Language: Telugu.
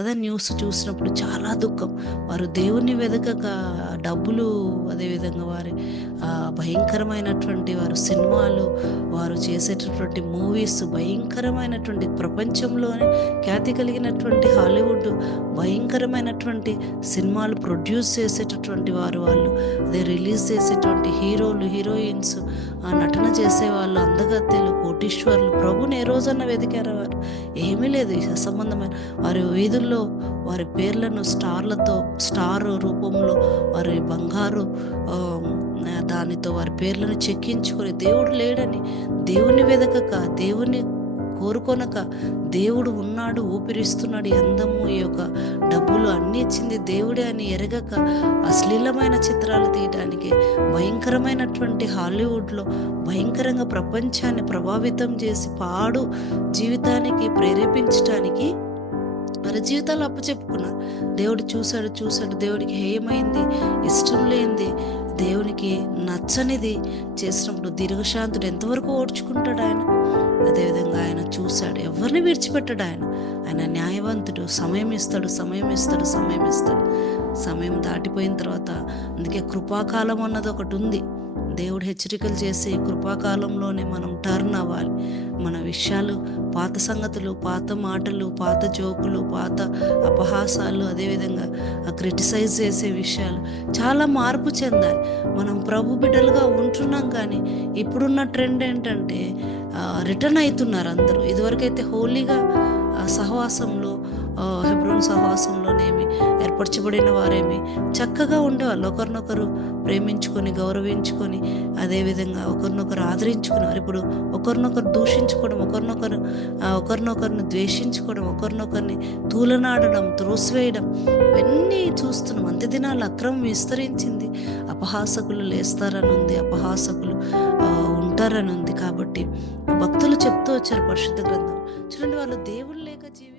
కదా న్యూస్ చూసినప్పుడు చాలా దుఃఖం. వారు దేవుణ్ణి వెదకక డబ్బులు అదేవిధంగా వారి భయంకరమైనటువంటి వారు సినిమాలు వారు చేసేటటువంటి మూవీస్ భయంకరమైనటువంటి ప్రపంచంలోనే ఖ్యాతి కలిగినటువంటి హాలీవుడ్ భయంకరమైనటువంటి సినిమాలు ప్రొడ్యూస్ చేసేటటువంటి వారు వాళ్ళు. అదే రిలీజ్ చేసేటువంటి హీరోలు హీరోయిన్స్ ఆ నటన చేసే వాళ్ళు అందగత్తెలు కోటీశ్వర్లు ప్రభుని ఏ రోజన్నా వెతికారా వారు? ఏమీ లేదు సంబంధమైన వారి వీధుల్లో వారి పేర్లను స్టార్లతో స్టార్ రూపంలో వారి బంగారు దానితో వారి పేర్లను చెక్కించుకొని దేవుడు లేడని దేవుని వెదకక దేవుని కోరుకొనక దేవుడు ఉన్నాడు ఊపిరిస్తున్నాడు ఈ అందము ఈ యొక్క డబ్బులు అన్నీ ఇచ్చింది దేవుడే అని ఎరగక అశ్లీలమైన చిత్రాలు తీయడానికి భయంకరమైనటువంటి హాలీవుడ్లో భయంకరంగా ప్రపంచాన్ని ప్రభావితం చేసి పాడు జీవితానికి ప్రేరేపించడానికి జీవితాలు అప్పచెప్పుకున్నారు దేవుడు చూశాడు చూశాడు దేవుడికి హేయమైంది ఇష్టం లేనిది దేవునికి నచ్చనిది చేసినప్పుడు దీర్ఘశాంతుడు ఎంతవరకు ఓడ్చుకుంటాడు ఆయన? అదేవిధంగా ఆయన చూశాడు ఎవరిని విడిచిపెట్టాడు ఆయన? ఆయన న్యాయవంతుడు సమయం ఇస్తాడు సమయం ఇస్తాడు సమయం ఇస్తాడు. సమయం దాటిపోయిన తర్వాత అందుకే కృపాకాలం అన్నది ఒకటి ఉంది. దేవుడు హెచ్చరికలు చేసి కృపాకాలంలోనే మనం టర్న్ విషయాలు పాత సంగతులు పాత మాటలు పాత జోకులు పాత అపహాసాలు అదేవిధంగా క్రిటిసైజ్ చేసే విషయాలు చాలా మార్పు చెందాలి. మనం ప్రభు బిడ్డలుగా ఉంటున్నాం కానీ ఇప్పుడున్న ట్రెండ్ ఏంటంటే రిటర్న్ అవుతున్నారు అందరూ. ఇదివరకైతే హోలీగా సహవాసంలో హెబ్రోన్ సహవాసంలో ఏర్పరచబడిన వారేమి. చక్కగా ఉండేవాళ్ళు. ఒకరినొకరు ప్రేమించుకొని గౌరవించుకొని అదేవిధంగా ఒకరినొకరు ఆదరించుకునేవారు. ఇప్పుడు ఒకరినొకరు దూషించుకోవడం ఒకరినొకరు ఒకరినొకరిని ద్వేషించుకోవడం ఒకరినొకరిని తూలనాడడం త్రోసివేయడం ఇవన్నీ చూస్తున్నాం. అంత్య దినాలు అక్రమం విస్తరించింది. అపహాసకులు లేస్తారని ఉంది. అపహాసకులు ఉంటారని ఉంది. కాబట్టి భక్తులు చెప్తూ వచ్చారు పరిశుద్ధ గ్రంథం. చూడండి వాళ్ళు దేవుళ్ళు లేక జీవి